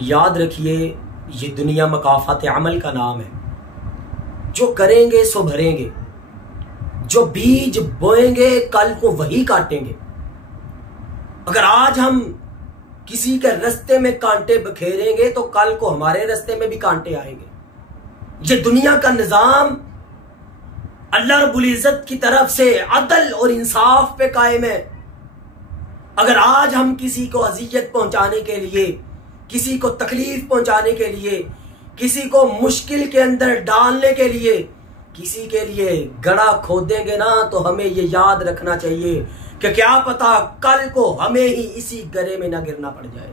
याद रखिए, ये दुनिया मकाफात अमल का नाम है। जो करेंगे सो भरेंगे, जो बीज बोएंगे कल को वही काटेंगे। अगर आज हम किसी के रास्ते में कांटे बखेरेंगे तो कल को हमारे रास्ते में भी कांटे आएंगे। ये दुनिया का निजाम अल्लाह रब्बुल इज्जत की तरफ से अदल और इंसाफ पे कायम है। अगर आज हम किसी को अजियत पहुंचाने के लिए, किसी को तकलीफ पहुंचाने के लिए, किसी को मुश्किल के अंदर डालने के लिए, किसी के लिए गड़ा खोदेंगे ना, तो हमें ये याद रखना चाहिए कि क्या पता कल को हमें ही इसी गरे में ना गिरना पड़ जाए।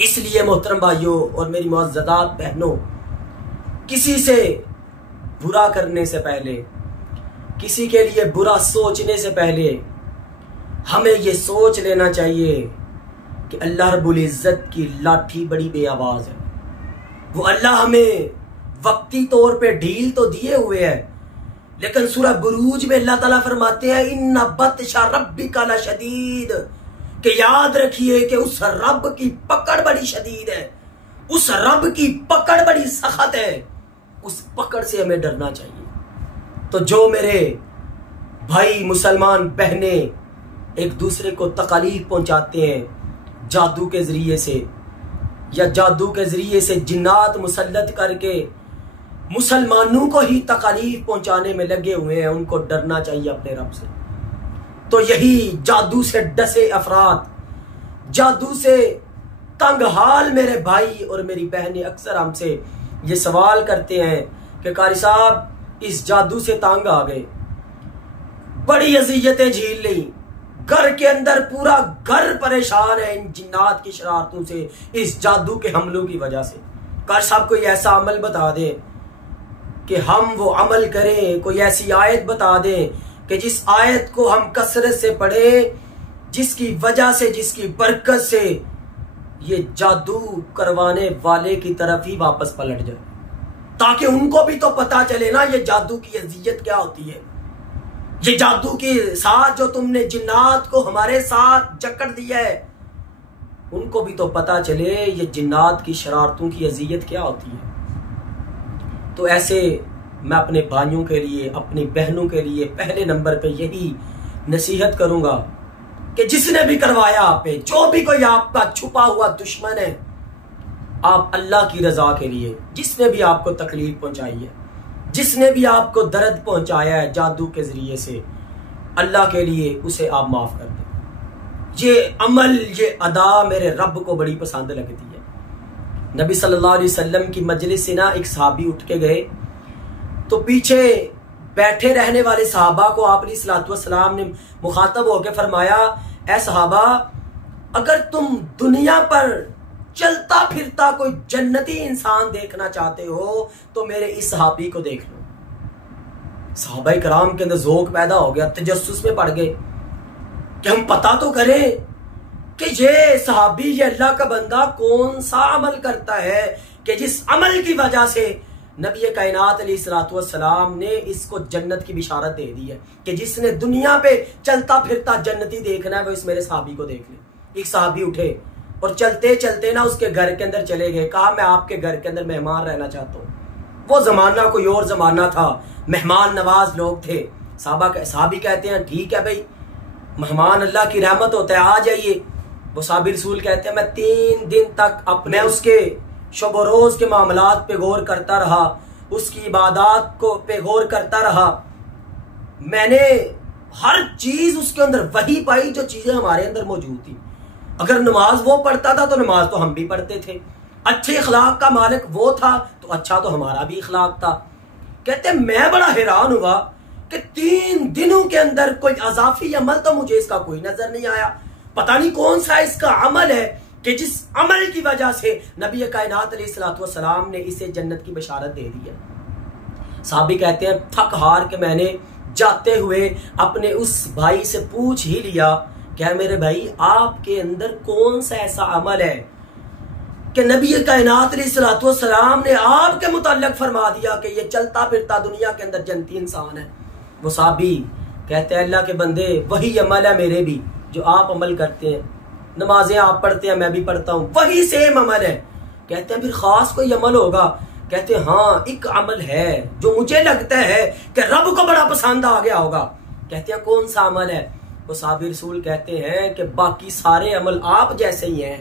इसलिए मोहतरम भाइयों और मेरी मुअज़्ज़ज़ात बहनों, किसी से बुरा करने से पहले, किसी के लिए बुरा सोचने से पहले हमें ये सोच लेना चाहिए कि अल्लाह रब्बुल इज्जत की लाठी बड़ी बेआवाज है। वो अल्लाह हमें वक्ती तौर पे ढील तो दिए हुए है, लेकिन सूरह बुरूज में अल्लाह ताला फरमाते हैं इन्ना बत्शा रब्बिका लशदीद, कि याद रखिए कि उस रब की पकड़ बड़ी शदीद है, उस रब की पकड़ बड़ी सख्त है। उस पकड़ से हमें डरना चाहिए। तो जो मेरे भाई मुसलमान बहने एक दूसरे को तकलीफ पहुंचाते हैं जादू के जरिए से, या जादू के जरिए से जिन्नात मुसल्लत करके मुसलमानों को ही तकलीफ पहुंचाने में लगे हुए हैं, उनको डरना चाहिए अपने रब से। तो यही जादू से डसे अफराद, जादू से तंग हाल मेरे भाई और मेरी बहनें अक्सर हमसे ये सवाल करते हैं कि कारी साहब इस जादू से तंग आ गए, बड़ी अज़ियतें झेल ली, घर के अंदर पूरा घर परेशान है इन जिन्नात की शरारतों से, इस जादू के हमलों की वजह से। कारी साहब कोई ऐसा अमल बता दें कि हम वो अमल करें, कोई ऐसी आयत बता दें कि जिस आयत को हम कसरत से पढ़ें, जिसकी वजह से, जिसकी बरकत से ये जादू करवाने वाले की तरफ ही वापस पलट जाए, ताकि उनको भी तो पता चले ना ये जादू की अज़ियत क्या होती है। ये जादू के साथ जो तुमने जिन्नात को हमारे साथ जकड़ दिया है, उनको भी तो पता चले ये जिन्नात की शरारतों की अज़ियत क्या होती है। तो ऐसे मैं अपने भाइयों के लिए, अपनी बहनों के लिए पहले नंबर पे यही नसीहत करूंगा कि जिसने भी करवाया आप पे, जो भी कोई आपका छुपा हुआ दुश्मन है, आप अल्लाह की रजा के लिए, जिसने भी आपको तकलीफ पहुंचाई है, जिसने भी आपको दर्द पहुंचाया है जादू के जरिए से, अल्लाह के लिए उसे आप माफ कर दें। ये अमल, ये अदा मेरे रब को बड़ी पसंद लगती है। नबी सल्लल्लाहु अलैहि वसल्लम की मजलिस से ना एक सहाबी उठ के गए, तो पीछे बैठे रहने वाले सहाबा को आपने सल्लल्लाहु अलैहि वसल्लम ने मुखातब होकर फरमाया, ऐ सहाबा, अगर तुम दुनिया पर चलता फिरता कोई जन्नती इंसान देखना चाहते हो तो मेरे इस सहाबी को देख लो। सहाबा कराम के अंदर ज़ौक़ पैदा हो गया, तजस्सुस में पड़ गए कि हम पता तो करें कि ये सहाबी, ये अल्लाह का बंदा कौन सा अमल करता है कि जिस अमल की वजह से नबी कायनात अलैहिस्सलातु वस्सलाम ने इसको जन्नत की बिशारत दे दी है कि जिसने दुनिया पे चलता फिरता जन्नती देखना है वो इस मेरे सहाबी को देख ले। एक सहाबी उठे और चलते चलते ना उसके घर के अंदर चले गए, कहा मैं आपके घर के अंदर मेहमान रहना चाहता हूँ। वो जमाना कोई और जमाना था, मेहमान नवाज लोग थे। सहाबी कहते हैं ठीक है भाई, मेहमान अल्लाह की रहमत होता है, आ जाइए। वो सहाबी रसूल कहते हैं मैं 3 दिन तक अपने उसके शब रोज के मामलात पे गौर करता रहा, उसकी इबादत को पे गौर करता रहा। मैंने हर चीज उसके अंदर वही पाई जो चीजें हमारे अंदर मौजूद थी। अगर नमाज वो पढ़ता था तो नमाज तो हम भी पढ़ते थे। अच्छे इखलाक का मालिक वो था तो अच्छा तो हमारा भी इखलाक था। कहते मैं बड़ा हैरान हुआ कि 3 दिनों के अंदर कोई अजाफी अमल तो मुझे इसका कोई नजर नहीं आया। पता नहीं कौन सा इसका अमल है कि जिस अमल की वजह से नबी कायनात अलैहिस्सलातु वस्सलाम ने इसे जन्नत की बशारत दे दी है। साहबी कहते हैं थक हार के मैंने जाते हुए अपने उस भाई से पूछ ही लिया, क्या मेरे भाई आपके अंदर कौन सा ऐसा अमल है कि नबी कायनात अलैहिस्सलातु वस्सलाम ने आपके मुताल्लिक फरमा दिया कि ये चलता फिरता दुनिया के अंदर जन्नती इंसान है। वो साहबी कहते हैं अल्लाह के बंदे वही अमल है मेरे भी जो आप अमल करते हैं। नमाजें आप पढ़ते हैं, मैं भी पढ़ता हूं, वही सेम अमल है। कहते हैं फिर खास कोई अमल होगा? कहते हैं हाँ, एक अमल है जो मुझे लगता है कि रब को बड़ा पसंद आ गया होगा। कहते हैं कौन सा अमल है? वो साहब रसूल कहते हैं कि बाकी सारे अमल आप जैसे ही हैं,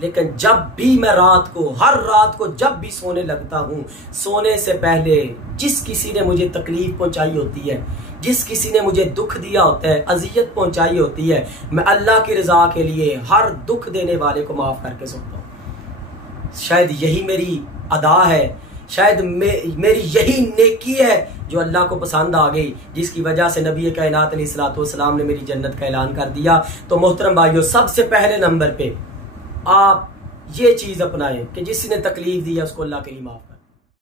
लेकिन जब भी मैं रात को, हर रात को जब भी सोने लगता हूं, सोने से पहले जिस किसी ने मुझे तकलीफ पहुंचाई होती है, जिस किसी ने मुझे दुख दिया होता है, अजियत पहुंचाई होती है, मैं अल्लाह की रजा के लिए हर दुख देने वाले को माफ करके सोता हूं। शायद यही मेरी अदा है, शायद मेरी यही नेकी है जो अल्लाह को पसंद आ गई, जिसकी वजह से नबी कायनात अलैहिस्सलातु वस्सलाम ने मेरी जन्नत का ऐलान कर दिया। तो मोहतरम भाइयों, सबसे पहले नंबर पे आप ये चीज अपनाएं कि जिसने तकलीफ दी है उसको अल्लाह के लिए माफ